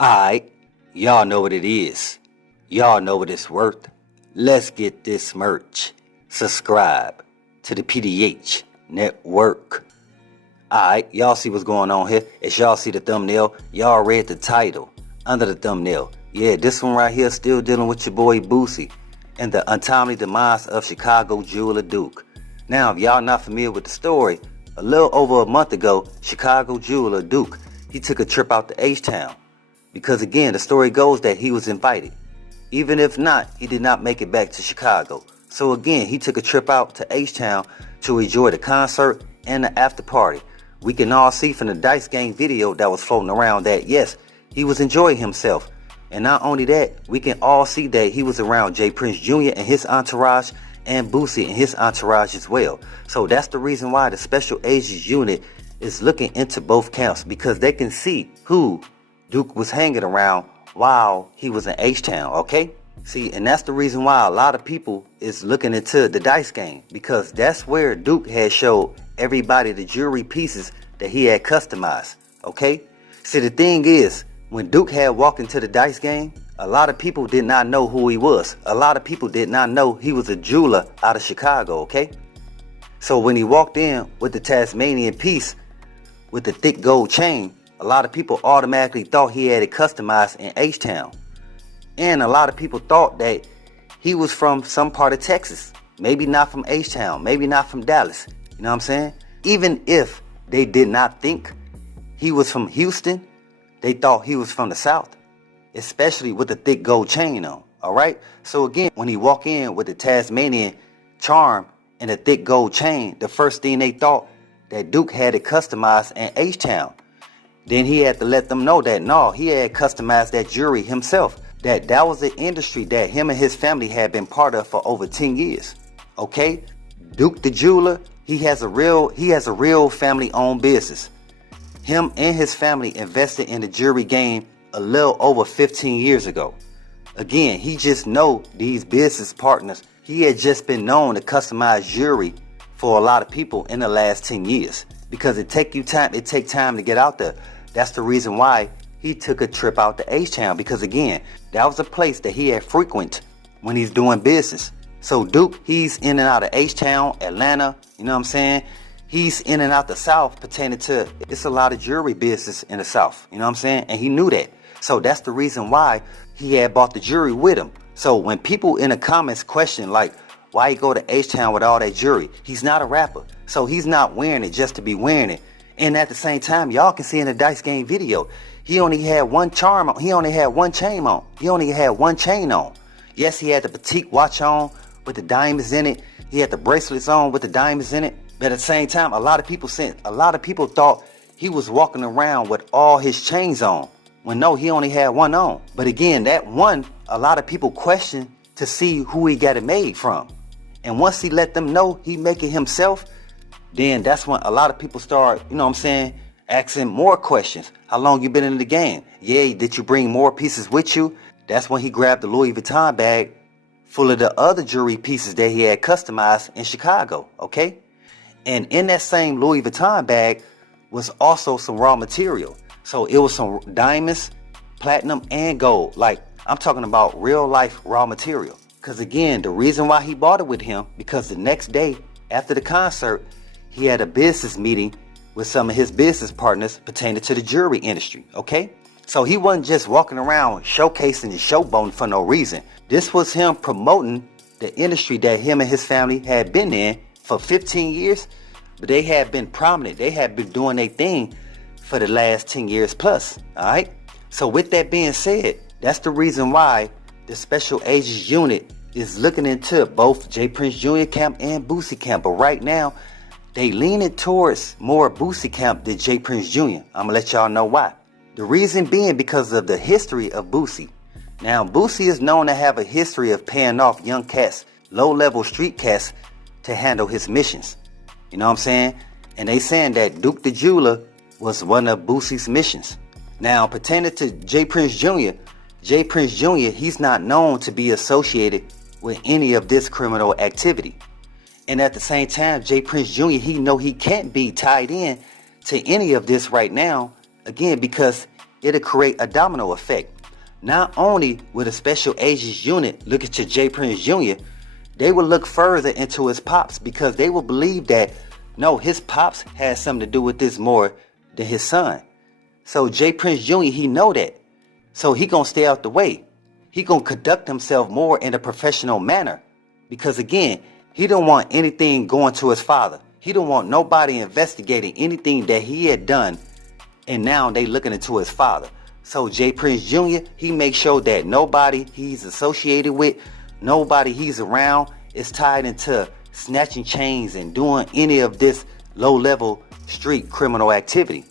Alright, y'all know what it is. Y'all know what it's worth. Let's get this merch. Subscribe to the PDH Network. Alright, y'all see what's going on here. As y'all see the thumbnail, y'all read the title under the thumbnail. Yeah, this one right here still dealing with your boy Boosie and the untimely demise of Chicago jeweler Duke. Now, if y'all not familiar with the story, a little over a month ago, Chicago jeweler Duke, he took a trip out to H-Town. Because again, the story goes that he was invited. Even if not, he did not make it back to Chicago. So again, he took a trip out to H-Town to enjoy the concert and the after party. We can all see from the Dice Gang video that was floating around that yes, he was enjoying himself. And not only that, we can all see that he was around J.Prince Jr. and his entourage and Boosie and his entourage as well. So that's the reason why the Special Agents Unit is looking into both camps, because they can see who Duke was hanging around while he was in H-Town, okay? See, and that's the reason why a lot of people is looking into the Dice Game, because that's where Duke had showed everybody the jewelry pieces that he had customized, okay? See, the thing is, when Duke had walked into the Dice Game, a lot of people did not know who he was. A lot of people did not know he was a jeweler out of Chicago, okay? So when he walked in with the Tasmanian piece with the thick gold chain, a lot of people automatically thought he had it customized in H-Town. And a lot of people thought that he was from some part of Texas. Maybe not from H-Town, maybe not from Dallas. You know what I'm saying? Even if they did not think he was from Houston, they thought he was from the South. Especially with the thick gold chain on, alright? So again, when he walked in with the Tasmanian charm and the thick gold chain, the first thing they thought that Duke had it customized in H-Town. Then he had to let them know that no, he had customized that jewelry himself. That was the industry that him and his family had been part of for over 10 years. Okay? Duke the jeweler, he has a real family-owned business. Him and his family invested in the jewelry game a little over 15 years ago. Again, he just know these business partners. He had just been known to customize jewelry for a lot of people in the last 10 years. Because it take time to get out there. That's the reason why he took a trip out to H-Town, because again, that was a place that he had frequent when he's doing business. So Duke, he's in and out of H-Town, Atlanta, you know what I'm saying? He's in and out the South pertaining to, it's a lot of jewelry business in the South, you know what I'm saying? And he knew that. So that's the reason why he had bought the jewelry with him. So when people in the comments question like, why he go to H-Town with all that jewelry? He's not a rapper. So he's not wearing it just to be wearing it. And at the same time, y'all can see in the Dice Game video, he only had one charm on. He only had one chain on. He only had one chain on. Yes, he had the petite watch on with the diamonds in it. He had the bracelets on with the diamonds in it. But at the same time, a lot of people thought he was walking around with all his chains on. When no, he only had one on. But again, that one, a lot of people questioned to see who he got it made from. And once he let them know he make it himself, then that's when a lot of people start, you know what I'm saying, asking more questions. How long you been in the game? Yeah, did you bring more pieces with you? That's when he grabbed the Louis Vuitton bag full of the other jewelry pieces that he had customized in Chicago, okay? And in that same Louis Vuitton bag was also some raw material. So it was some diamonds, platinum, and gold. Like, I'm talking about real life raw material. Because again, the reason why he bought it with him, because the next day after the concert, he had a business meeting with some of his business partners pertaining to the jewelry industry, okay? So he wasn't just walking around showcasing and showboating for no reason. This was him promoting the industry that him and his family had been in for 15 years, but they had been prominent. They had been doing their thing for the last 10 years plus, all right? So with that being said, that's the reason why the Special Agents Unit is looking into both J.Prince Jr. camp and Boosie camp. But right now, they leaning towards more Boosie camp than J.Prince Jr. I'm going to let y'all know why. The reason being because of the history of Boosie. Now, Boosie is known to have a history of paying off young cats, low-level street cats, to handle his missions. You know what I'm saying? And they saying that Duke the Jeweler was one of Boosie's missions. Now, pertaining to J.Prince Jr., J.Prince Jr., he's not known to be associated with any of this criminal activity. And at the same time, J.Prince Jr., he know he can't be tied in to any of this right now, again, because it'll create a domino effect. Not only will the special agents unit look at your J.Prince Jr., they will look further into his pops because they will believe that, no, his pops has something to do with this more than his son. So J.Prince Jr., he know that. So he gonna stay out the way. He gonna conduct himself more in a professional manner. Because again, he don't want anything going to his father. He don't want nobody investigating anything that he had done, and now they looking into his father. So J.Prince Jr., he makes sure that nobody he's associated with, nobody he's around is tied into snatching chains and doing any of this low-level street criminal activity.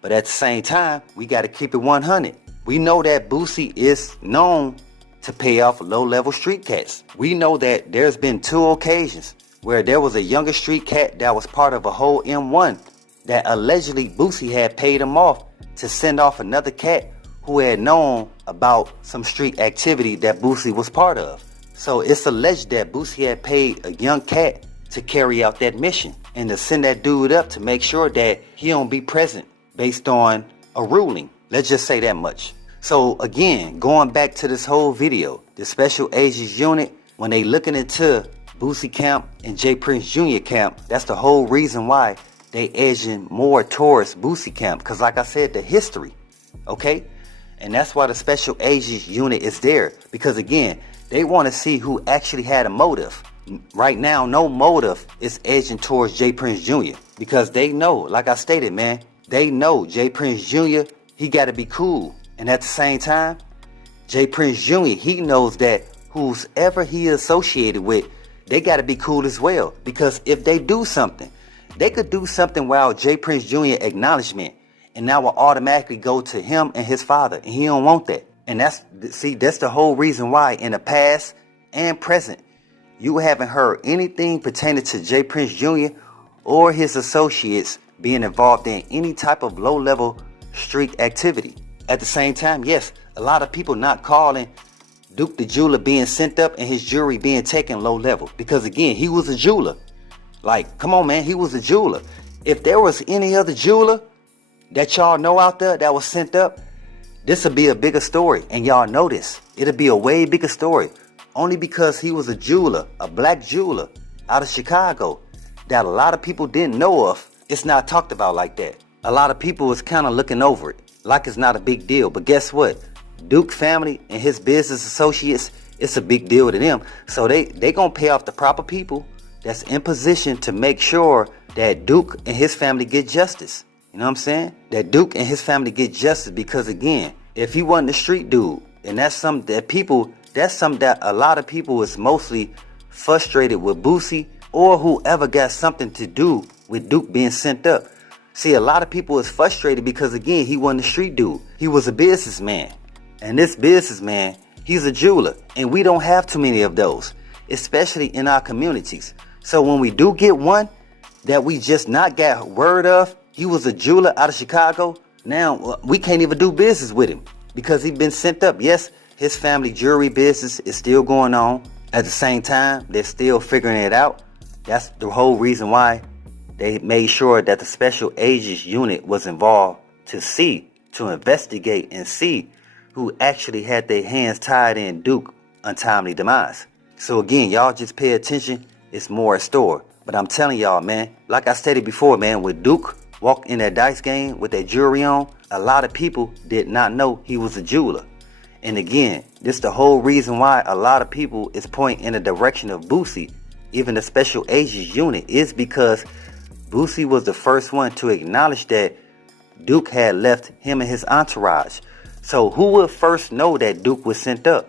But at the same time, we got to keep it 100. We know that Boosie is known to pay off low-level street cats. We know that there's been 2 occasions where there was a younger street cat that was part of a whole M1 that allegedly Boosie had paid him off to send off another cat who had known about some street activity that Boosie was part of. So it's alleged that Boosie had paid a young cat to carry out that mission and to send that dude up to make sure that he don't be present based on a ruling. Let's just say that much. So again, going back to this whole video, the special agents unit, when they looking into Boosie camp and J.Prince Jr. camp, that's the whole reason why they edging more towards Boosie camp. Because like I said, the history, okay? And that's why the special agents unit is there. Because again, they want to see who actually had a motive. Right now, no motive is edging towards J.Prince Jr. Because they know, like I stated, man, they know J.Prince Jr., he got to be cool. And at the same time, J.Prince Jr., he knows that whoever he is associated with, they got to be cool as well. Because if they do something, they could do something while J.Prince Jr. acknowledgement, and that will automatically go to him and his father. And he don't want that. And that's the whole reason why in the past and present, you haven't heard anything pertaining to J.Prince Jr. or his associates being involved in any type of low-level street activity. At the same time, yes, a lot of people not calling Duke the jeweler being sent up and his jewelry being taken low level. Because again, he was a jeweler. Like, come on, man, he was a jeweler. If there was any other jeweler that y'all know out there that was sent up, this would be a bigger story. And y'all know this. It'll be a way bigger story. Only because he was a jeweler, a black jeweler out of Chicago that a lot of people didn't know of. It's not talked about like that. A lot of people was kind of looking over it like it's not a big deal. But guess what? Duke family and his business associates, it's a big deal to them. So they gonna pay off the proper people that's in position to make sure that Duke and his family get justice. You know what I'm saying? That Duke and his family get justice. Because again, if he wasn't a street dude, and that's something that a lot of people is mostly frustrated with Boosie or whoever got something to do with Duke being sent up. See, a lot of people is frustrated because again, he wasn't a street dude. He was a businessman. And this businessman, he's a jeweler. And we don't have too many of those, especially in our communities. So when we do get one that we just not got word of, he was a jeweler out of Chicago, now we can't even do business with him because he's been sent up. Yes, his family jewelry business is still going on. At the same time, they're still figuring it out. That's the whole reason why they made sure that the special agents unit was involved to investigate and see who actually had their hands tied in Duke untimely demise. So again, y'all just pay attention. It's more in store. But I'm telling y'all, man, like I stated before, man, when Duke walked in that dice game with that jewelry on, a lot of people did not know he was a jeweler. And again, this is the whole reason why a lot of people is pointing in the direction of Boosie, even the special agents unit, is because Boosie was the first one to acknowledge that Duke had left him and his entourage. So who would first know that Duke was sent up?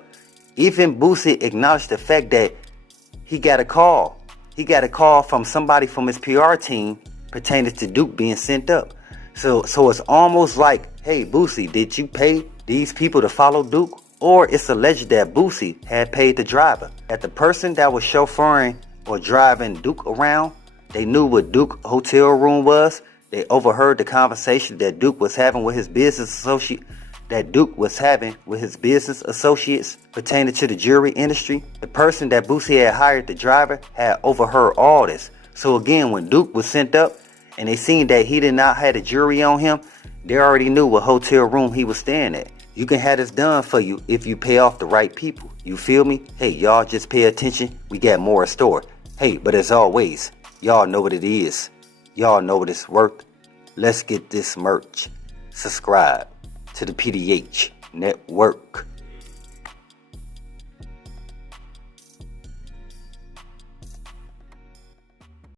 Even Boosie acknowledged the fact that he got a call. He got a call from somebody from his PR team pertaining to Duke being sent up. So it's almost like, hey, Boosie, did you pay these people to follow Duke? Or it's alleged that Boosie had paid the driver. That the person that was chauffeuring or driving Duke around, they knew what Duke hotel room was. They overheard the conversation that Duke was having with his business associates pertaining to the jewelry industry. The person that Boosie had hired, the driver, had overheard all this. So again, when Duke was sent up and they seen that he did not have the jewelry on him, They already knew what hotel room he was staying at. You can have this done for you if you pay off the right people. You feel me? Hey, y'all just pay attention. We got more in store. Hey, but as always, y'all know what it is. Y'all know what it's worth. Let's get this merch. Subscribe to the PDH Network.